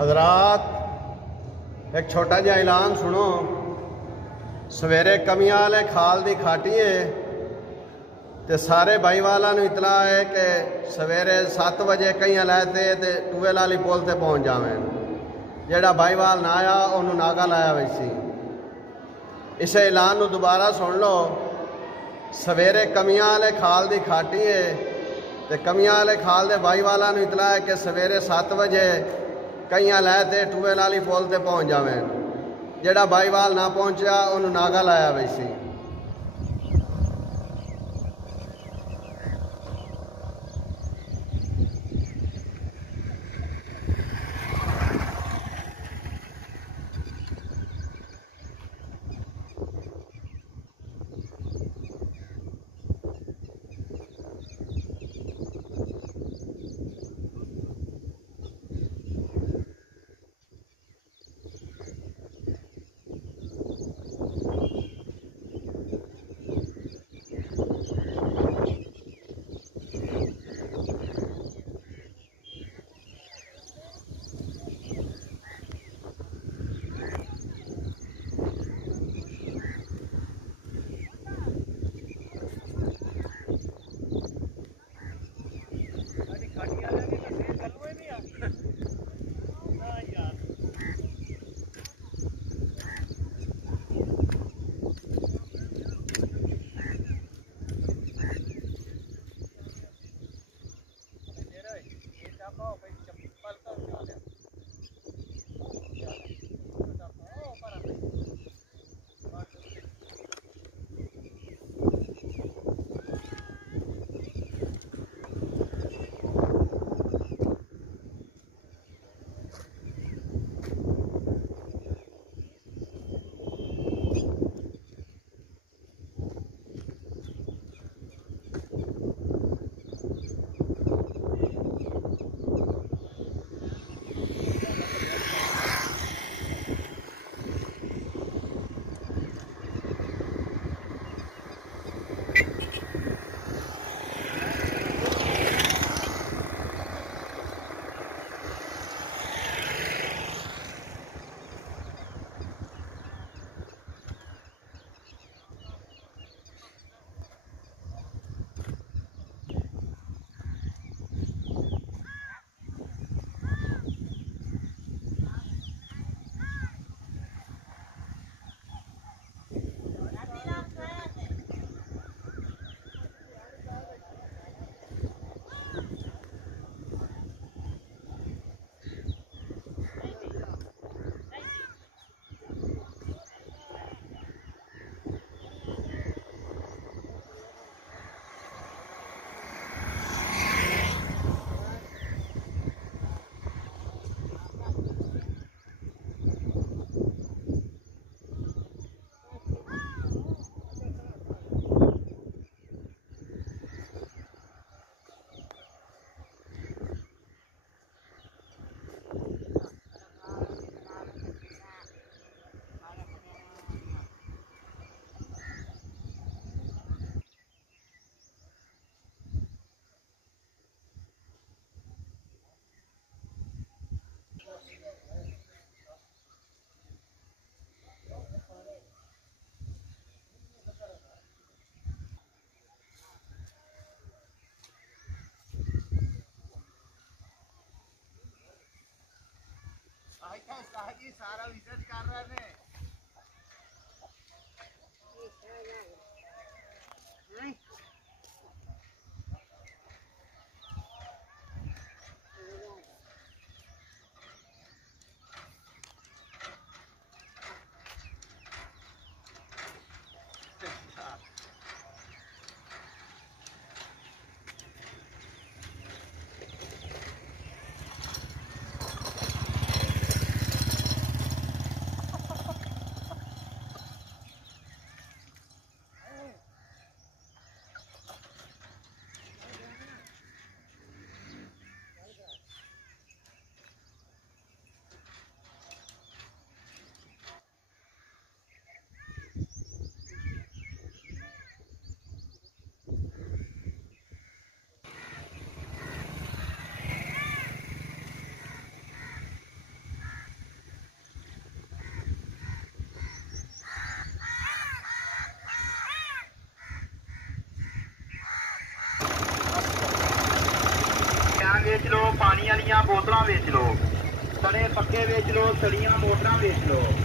हजरात एक छोटा जिहा ऐलान सुनो। सवेरे कमियां वाले खाल दी खाटी है ते सारे भाई वालों को इतला है कि सवेरे 7 बजे कई लैते ते टूवेल वाली पुल ते पहुँच जावें। जेड़ा भाई वाल ना आया उन्होंने नागा लाया वैसी। इस ऐलान को दोबारा सुन लो। सवेरे कमियां वाले खाल दी खाटी है ते कमियां वाले खाल दे भाई वालों को इतला है कि सवेरे 7 बजे कई लैते टूवेल वाली पुल ते पहुँच जावें। जेड़ा भाई वाल ना पहुँचा उन्होंने नागा लाया वैसी। सारा विजिट कर रहे हैं। ਵੇਚ ਲਓ, ਪਾਣੀ ਵਾਲੀਆਂ ਬੋਤਲਾਂ ਵੇਚ ਲਓ, ਸੜੇ ਪੱਕੇ ਵੇਚ ਲਓ, ਸੜੀਆਂ ਮੋਟਰਾਂ ਵੇਚ ਲਓ।